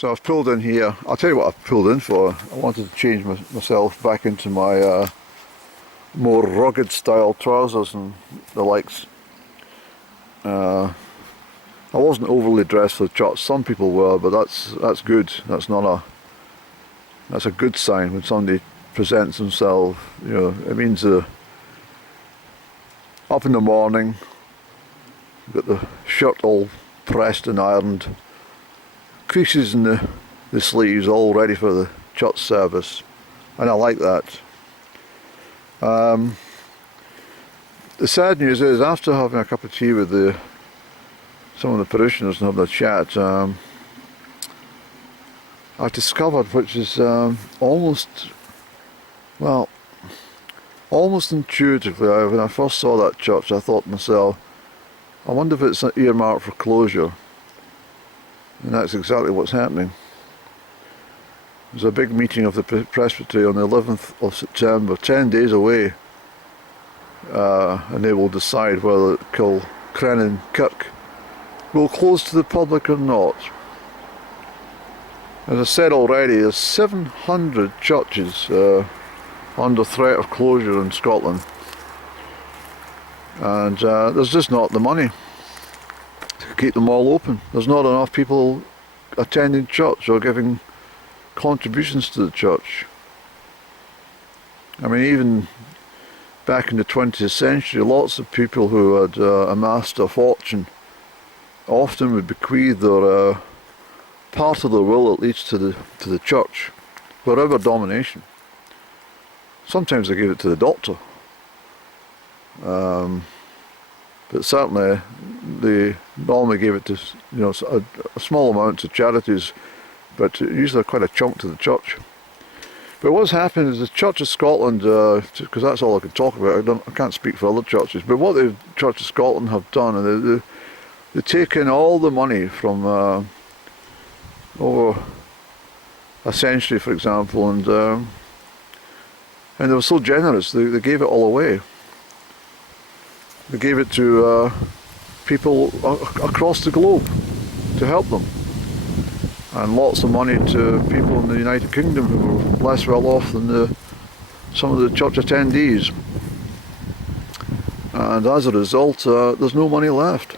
So I've pulled in here. I'll tell you what I've pulled in for. I wanted to change myself back into my more rugged style trousers and the likes. I wasn't overly dressed for the church. Some people were, but that's good. That's a good sign when somebody presents themselves. You know, it means up in the morning, got the shirt all pressed and ironed, creases in the sleeves, all ready for the church service, and I like that. The sad news is, after having a cup of tea with some of the parishioners and having a chat, I've discovered, which is almost intuitively, when I first saw that church, I thought to myself, I wonder if it's an earmark for closure. And that's exactly what's happening. There's a big meeting of the presbytery on the 11th of September, 10 days away, and they will decide whether Kilchrenan Kirk will close to the public or not. As I said already, there's 700 churches under threat of closure in Scotland, and there's just not the money to keep them all open. There's not enough people attending church or giving contributions to the church. I mean, even back in the 20th century, lots of people who had amassed a fortune often would bequeath their part of their will, at least, to the church, wherever domination. Sometimes they gave it to the doctor, but certainly they normally gave it to, you know, a small amount to charities, but usually quite a chunk to the church. But what's happened is the Church of Scotland, because that's all I can talk about, I can't speak for other churches, but what the Church of Scotland have done, and they take in all the money from over a century, for example, and they were so generous, they gave it all away. They gave it to people across the globe to help them, and lots of money to people in the United Kingdom who were less well off than some of the church attendees. And as a result, there's no money left.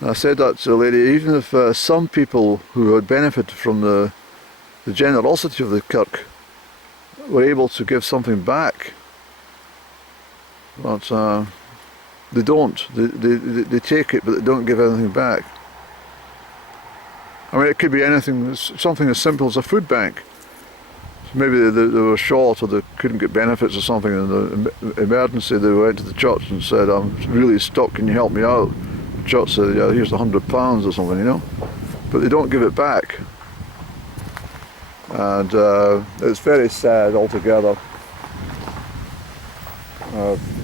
And I said that to a lady, even if some people who had benefited from the generosity of the kirk were able to give something back, but they don't. They take it, but they don't give anything back. I mean, it could be anything, something as simple as a food bank. So maybe they were short, or they couldn't get benefits or something, in the emergency they went to the church and said, I'm really stuck, can you help me out? The church said, yeah, here's £100 or something, you know. But they don't give it back. And it's very sad altogether.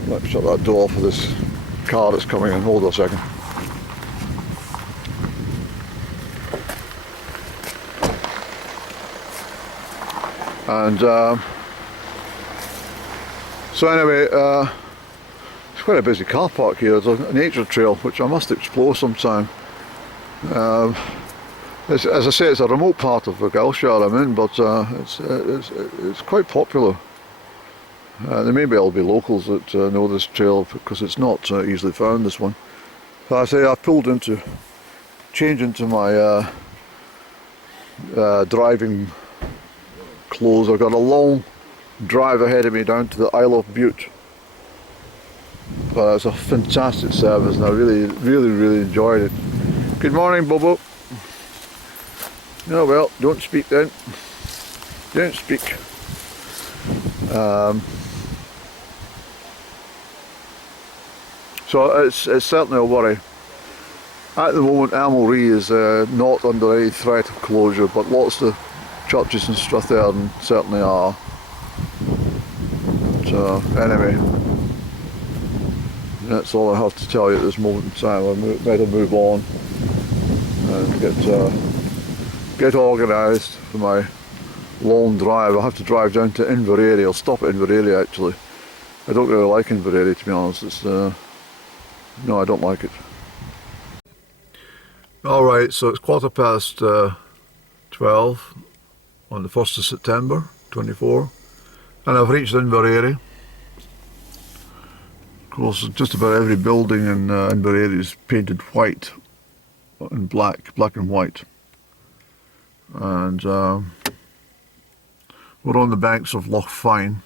Let me shut that door for this car that's coming in. Hold on a second. And so anyway, it's quite a busy car park here. There's a nature trail which I must explore sometime. As I say, it's a remote part of Argyllshire I'm in, but it's quite popular. There may well be locals that know this trail, because it's not easily found, this one. So I say I changed into my driving clothes. I've got a long drive ahead of me down to the Isle of Bute. But it's a fantastic service, and I really enjoyed it. Good morning, Bobo. Oh well, don't speak then. Don't speak. So it's certainly a worry. At the moment, Argyllshire is not under any threat of closure, but lots of churches in Strathearn certainly are. So anyway, that's all I have to tell you at this moment in time. I better move on and get organised for my long drive. I'll have to drive down to Inveraray. I'll stop at Inveraray actually. I don't really like Inveraray, to be honest. It's no, I don't like it. Alright, so it's 12:15 on the 1st of September 24, and I've reached Inverary. Of course, just about every building in Inverary is painted white and black and white. And we're on the banks of Loch Fyne,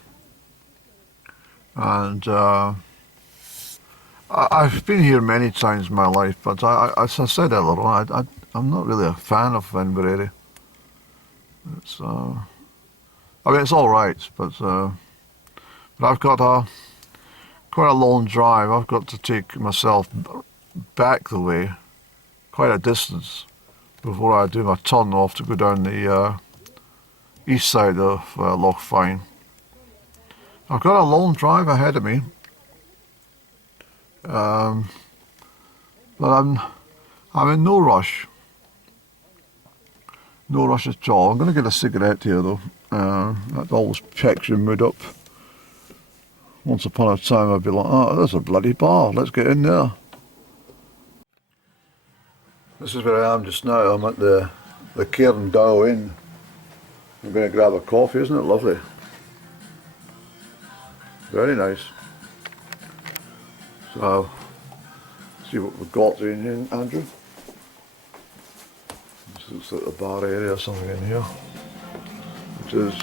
and I've been here many times in my life, but as I said earlier on, I'm not really a fan of Inverary. It's I mean, it's all right, but I've got quite a long drive. I've got to take myself back the way, quite a distance, before I do my turn off to go down the east side of Loch Fyne. I've got a long drive ahead of me, but I'm in no rush. No rush at all. I'm going to get a cigarette here though. That always pecks your mood up. Once upon a time I'd be like, oh, there's a bloody bar, let's get in there. This is where I am just now. I'm at the Kilchrenan Digest Inn. I'm going to grab a coffee, isn't it lovely? Very nice. So, see what we've got in here, Andrew. This looks like a bar area or something in here. It is.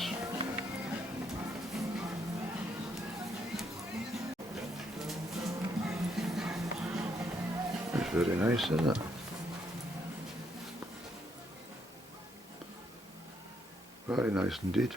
It's very nice, isn't it? Very nice indeed.